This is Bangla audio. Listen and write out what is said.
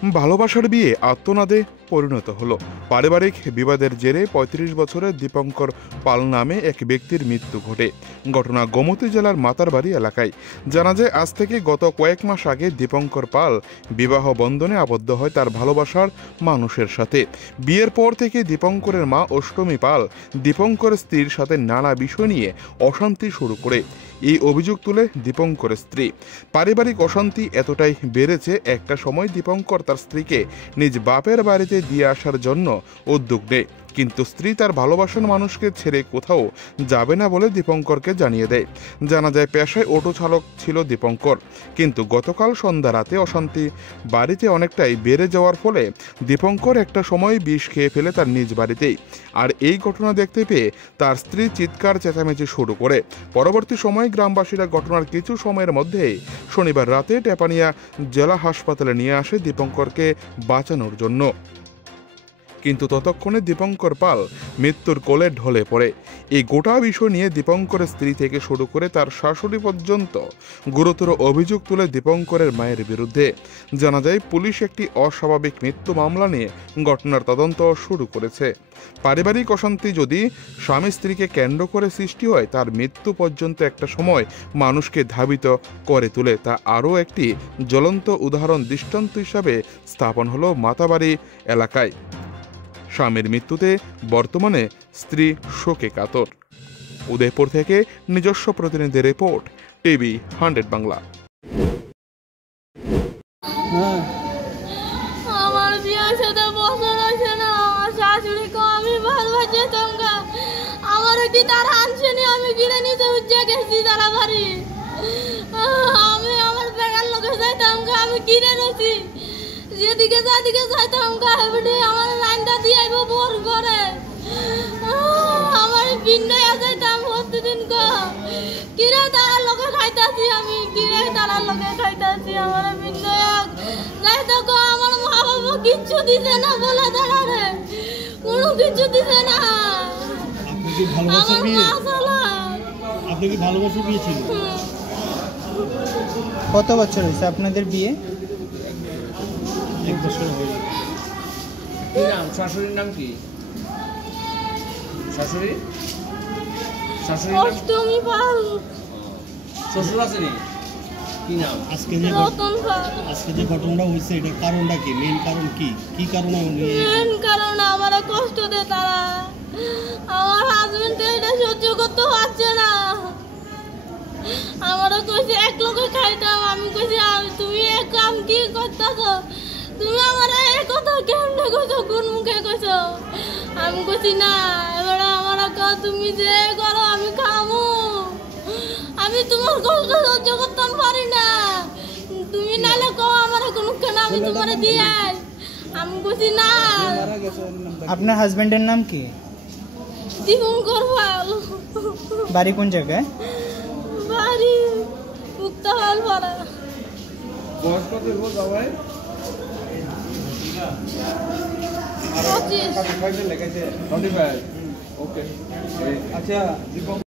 ভালোবাসার বিয়ে আত্মনাদে পরিণত হলো। পারিবারিক বিবাদের জেরে ৩৫ বছরের দীপঙ্কর পাল নামে এক ব্যক্তির মৃত্যু ঘটে। ঘটনা গোমতী জেলার মাতারবাড়ি এলাকায়। জানা যায়, আজ থেকে গত কয়েক মাস আগে দীপঙ্কর পাল বিবাহ বন্ধনে আবদ্ধ হয় তার ভালোবাসার মানুষের সাথে। বিয়ের পর থেকে দীপঙ্করের মা অষ্টমী পাল দীপঙ্করের স্ত্রীর সাথে নানা বিষয় নিয়ে অশান্তি শুরু করে। এই অভিযোগ তুলে দীপঙ্করের স্ত্রী। পারিবারিক অশান্তি এতটাই বেড়েছে, একটা সময় দীপঙ্কর তার স্ত্রীকে নিজ বাপের বাড়িতে দিয়ে আসার জন্য উদ্যোগ নেয়, কিন্তু স্ত্রী তার ভালোবাসার মানুষকে ছেড়ে কোথাও যাবে না বলে দীপঙ্করকে জানিয়ে দেয়। জানা যায়, পেশায় অটো চালক ছিল দীপঙ্কর, কিন্তু গতকাল সন্ধ্যা রাতে অশান্তি বাড়িতে অনেকটাই বেড়ে যাওয়ার ফলে দীপঙ্কর একটা সময় বিষ খেয়ে ফেলে তার নিজ বাড়িতেই। আর এই ঘটনা দেখতে পেয়ে তার স্ত্রী চিৎকার চেঁচামেচি শুরু করে। পরবর্তী সময়ে গ্রামবাসীরা ঘটনার কিছু সময়ের মধ্যেই শনিবার রাতে টেপানিয়া জেলা হাসপাতালে নিয়ে আসে দীপঙ্করকে বাঁচানোর জন্য, কিন্তু ততক্ষণে দীপঙ্কর পাল মৃত্যুর কোলে ঢলে পড়ে। এই গোটা বিষয় নিয়ে দীপঙ্করের স্ত্রী থেকে শুরু করে তার শাশুড়ি পর্যন্ত গুরুতর অভিযোগ তুলে দীপঙ্করের মায়ের বিরুদ্ধে। জানা যায়, পুলিশ একটি অস্বাভাবিক মৃত্যু মামলা নিয়ে ঘটনার তদন্ত শুরু করেছে। পারিবারিক অশান্তি যদি স্বামী স্ত্রীকে কেন্দ্র করে সৃষ্টি হয়, তার মৃত্যু পর্যন্ত একটা সময় মানুষকে ধাবিত করে তোলে। তা আরও একটি জ্বলন্ত উদাহরণ দৃষ্টান্ত হিসাবে স্থাপন হলো মাতাবাড়ি এলাকায়। স্বামীর মৃত্যুতে বর্তমানে স্ত্রী শোকে কাতর। উদয়পুর থেকে নিজস্ব প্রতিনিধি রিপোর্ট, টিভি 100 বাংলা। আমার বিয়ের সাথে বছর হয়েছে না, আমার শাশুড়িকে আমি ভালোবাসতাম গা। আমার একটি তারা আনছেনি, আমি কিনে নিতে উজ্জে গেছি তারা বাড়ি। আমি আমার বেগার লোকে যাইতাম গা, আমি কিনে নিয়েছি। যেদিকে যাদিকে যাইতাম গা, এবারে আমার লাইনটা দিয়ে আইব বোর করে। আমার বিন্নয়া যাইতাম প্রতিদিন গা, কিরে তারার লোকে খাইতাছি, আমি কিরে তারার লোকে খাইতাছি। আমার বিন্নয়া যাইতো গো, আমার মা বাবা কিচ্ছু দিছে না বলে দাঁড়ারে, কোনো কিছু দিছে না। আপনি কি ভালোবাসা বিয়ে ছিল? কত বছর হয়েছে আপনাদের বিয়ে? 1 বছর হয়ে গেছে। কি নাম? শাশুড়ির নাম কি? শাশুড়ি অষ্টমী পাল। শ্বশুর আছে নি? কি নাম? আজকে রতন পাল। যে ঘটনাটা হয়েছে, এটার কারণটা কি? মেইন কারণ কি? কি কারণে মেইন কারণ আমার কষ্ট দেয় তারা। আমার হাজবেন্ড এটা সহ্য করতে পারছে না। আমারও কইছে এক লোকে খাইতাম, আমি কইছি তুমি এক কাম কি করতেছো? তুমি আমার এই কথা কেমনে কইছো, কোন মুখে কইছো? আমি কইছি না, এবারে আমার তুমি যে করো আমি খামু, আমি তোমার কষ্ট সহ্য করতে পারি না। তুমি নালে কও আমার কোনো কেন, আমি তোমার দিয়ে। আমি কইছি না। আপনার হাজবেন্ডের নাম কি? দীপঙ্কর পাল। বাড়ি কোন জায়গায়? বাড়ি উক্তাহাল পাড়া। বয়স কত হলো সবাই? 25। ওকে। আচ্ছা,